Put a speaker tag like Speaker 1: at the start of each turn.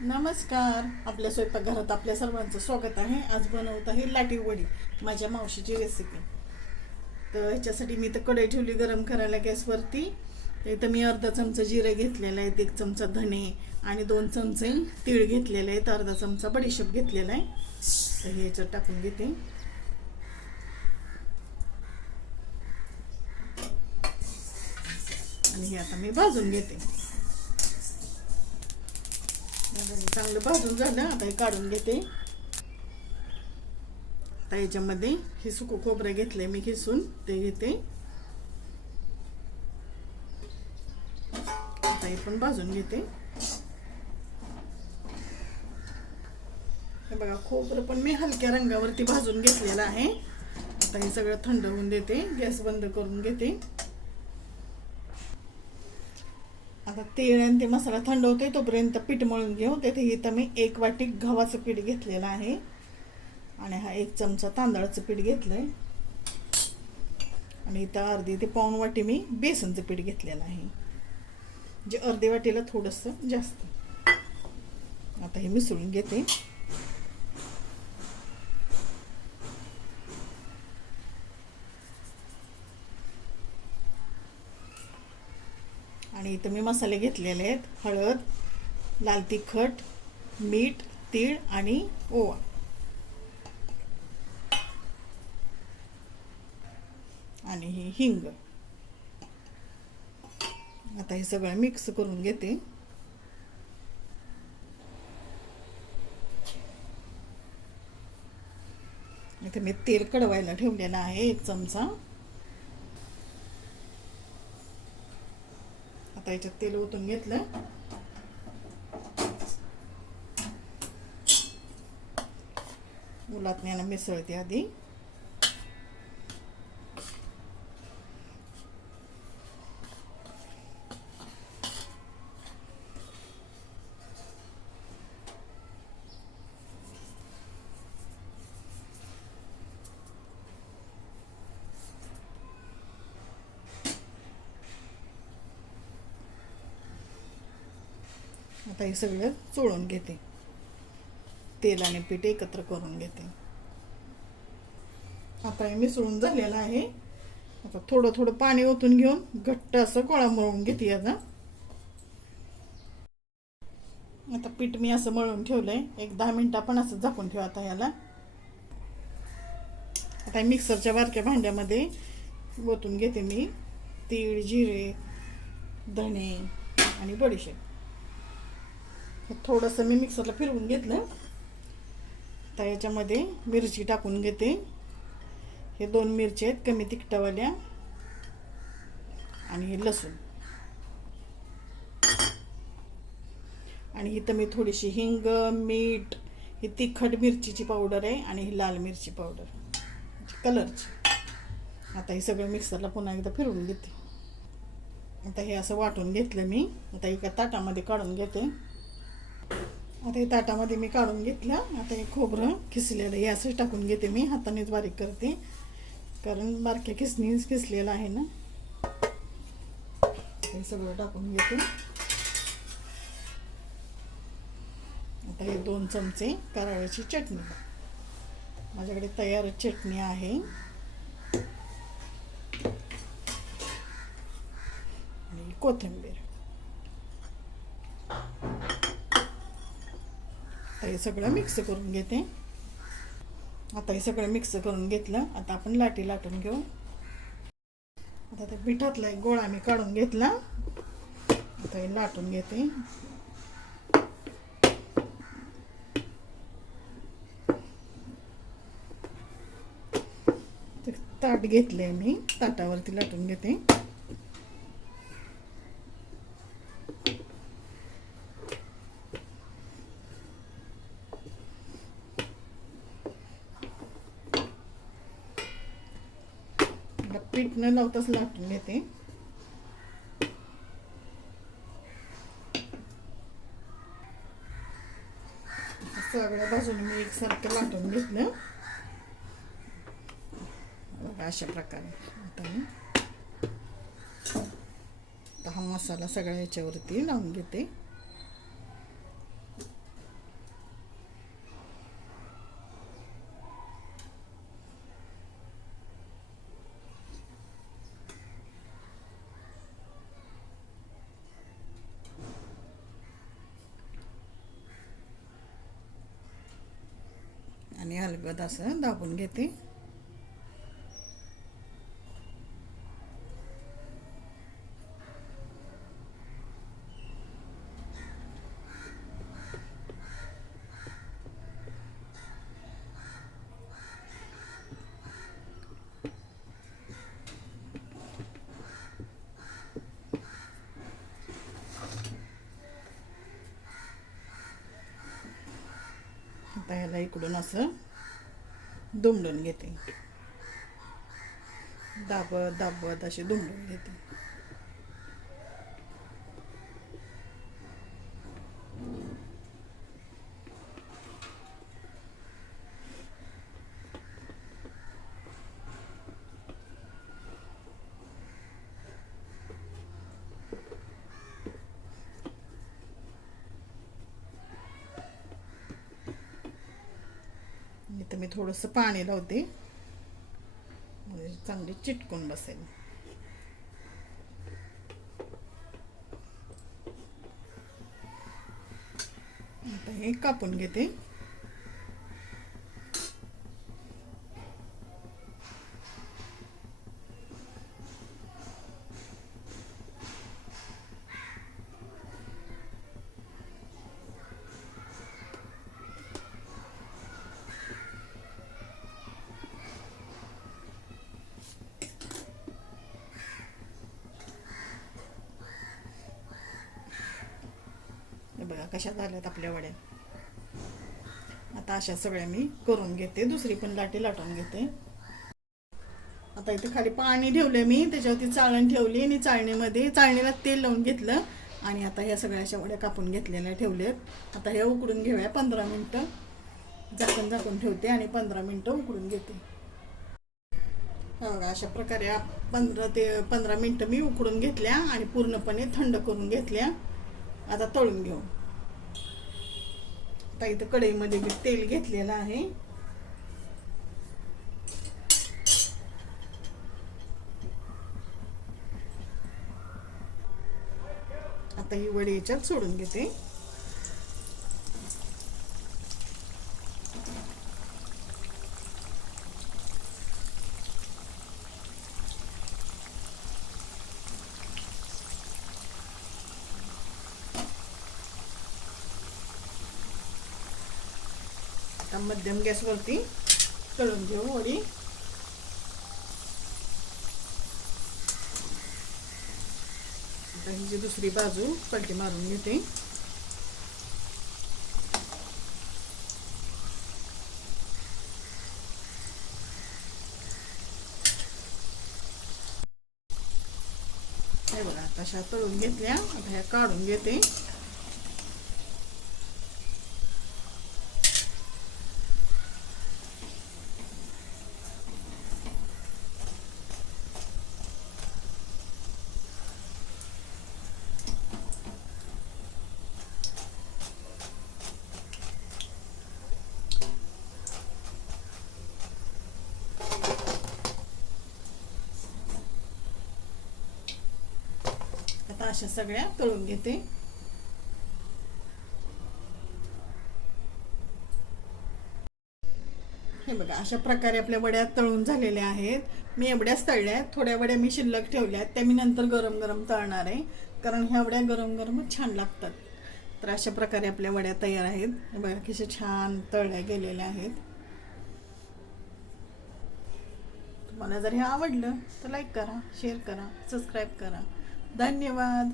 Speaker 1: नमस्कार. आपल्या स्वयंपाकघरात आपल्या सर्वांचं स्वागत आहे. आज बनवत आहे लाटी वडी माझ्या मावशीची रेसिपी तर ह्याच्यासाठी मी तर कढई ठेवली गरम करायला गॅसवरती. इथं मी अर्धा चमचा जिरे घेतलेला आहे एक चमचा धणे आणि दोन चमचे तीळ घेतलेले आहेत अर्धा चमचा बडीशेप घेतलेला आहे. तर हे ह्याच्यात टाकून घेते. आणि हे आता मी भाजून घेते. चांगलं भाजून झालं. आता हे काढून घेते. आता याच्यामध्ये हे सुकं खोबरं घेतलंय मी खिसून. ते घेते. आता हे पण भाजून घेते. हे बघा खोबरं पण मी हलक्या रंगावरती भाजून घेतलेलं आहे. आता हे सगळं थंड होऊन देते. गॅस बंद करून घेते. आता तेल आणि ते मसाला थंड होते तोपर्यंत पीठ मळून घेऊ. तेथे इथं मी एक वाटी गव्हाचं पीठ घेतलेलं आहे. आणि हा एक चमचा तांदळाचं पीठ घेतलं आहे आणि इथं अर्धी ते पाऊण वाटी मी बेसनचं पीठ घेतलेलं आहे. जे अर्धी वाटीला थोडंसं जास्त. आता हे मिसळून घेते. आणि इथं मी मसाले घेतलेले आहेत. हळद लाल तिखट मीठ तीळ आणि ओवा. आणि ही हिंग. आता हे सगळं मिक्स करून घेते. इथे मी तेल कडवायला ठेवलेलं आहे एक चमचा. आता याच्यात तेल ओतून घेतलं. मुलात मिसळते आधी. आता हे सगळं चोळून घेते. तेल आणि पीठ एकत्र करून घेते. आता हे मिसळून झालेलं आहे. आता थोडं थोडं पाणी ओतून घेऊन घट्ट असं गोळा मळून घेते याचा आता पीठ मी असं मळून ठेवलंय. एक दहा मिनिटं पण असं झाकून ठेवा आता याला आता मिक्सरच्या बारक्या भांड्यामध्ये ओतून घेते मी. तीळ जिरे धणे आणि बडीशेप. थोडंसं मी मिक्सरला फिरवून घेतलं. तर याच्यामध्ये मिरची टाकून घेते. हे दोन मिरची आहेत कमी तिखटावाल्या आणि हे लसूण. आणि इथं मी थोडीशी हिंग मीठ ही तिखट मिरचीची पावडर आहे आणि ही लाल मिरची पावडर. कलरची. आता हे सगळं मिक्सरला पुन्हा एकदा फिरवून घेते. आता हे असं वाटून घेतलं मी. आता एका ताटामध्ये काढून घेते. आता हे ताटामध्ये मी काढून घेतलं. आता हे खोबरं खिसलेलं हे असंच टाकून घेते मी. हातानेच बारीक करते. कारण बारक्या खिसणीच खिसलेलं आहे ना. हे सगळं टाकून घेते. आता हे दोन चमचे कराळ्याची चटणी. माझ्याकडे तयार चटणी आहे. आणि कोथिंबीर. हे सगळं मिक्स करून घेते. आता हे सगळं मिक्स करून घेतलं. आता आपण लाटी लाटून घेऊ. आता ते पिठातला एक गोळा मी काढून घेतला. आता हे लाटून घेते. ते ताट घेतले मी. ताटावरती लाटून घेते आता पीठ न लावताच लाटून घेते. सगळ्या बाजूने मी एकसारखं लाटून घेतलं. बघा अशा प्रकारे आता मी आता हा मसाला सगळ्या याच्यावरती लावून घेते. अलगद असं दाबून घेते. आता ह्याला इकडून असं दुमडून घेते. दाबत दाबत असे दुमडून घेते इथं मी थोडंसं पाणी लावते. म्हणजे चांगली चिटकून बसेल. आता हे कापून घेते. कशा झाल्यात आपल्या वड्या? आता अशा सगळ्या मी करून घेते. दुसरी पण लाटी लाटून घेते. आता इथे खाली पाणी ठेवले मी. त्याच्यावरती चाळण ठेवली आणि चाळणीमध्ये चाळणीला तेल लावून घेतलं. आणि आता ह्या सगळ्या अशा वड्या कापून घेतलेल्या ठेवल्यात आता हे उकडून घेऊया पंधरा मिनटं. झाकण झाकून ठेवते आणि पंधरा मिनटं उकडून घेते. अशा प्रकारे आप- पंधरा ते पंधरा मिनटं मी उकडून घेतल्या आणि पूर्णपणे थंड करून घेतल्या. आता तळून घेऊ. आता इथं कढईमध्ये मी तेल घेतलेलं आहे. आता ही वडी याच्यात सोडून घेते. आता. मध्यम गॅसवरती तळून घेऊ वडी. आता ही जी दुसरी बाजू पलटी मारून घेते. हे बघा अशा सगळ्या तळून घेते. हे बघा अशा प्रकारे आपल्या वड्या तळून झालेल्या आहेत. मी एवढ्याच तळल्या आहेत थोड्या वड्या मी शिल्लक ठेवल्या आहेत त्या मी नंतर गरम गरम तळणार आहे कारण ह्या वड्या गरम गरमच छान लागतात. तर अशा प्रकारे आपल्या वड्या तयार आहेत. हे बघा कशा छान तळल्या गेलेल्या आहेत. तुम्हाला जर हे आवडलं तर लाईक करा शेअर करा सबस्क्राईब करा. धन्यवाद.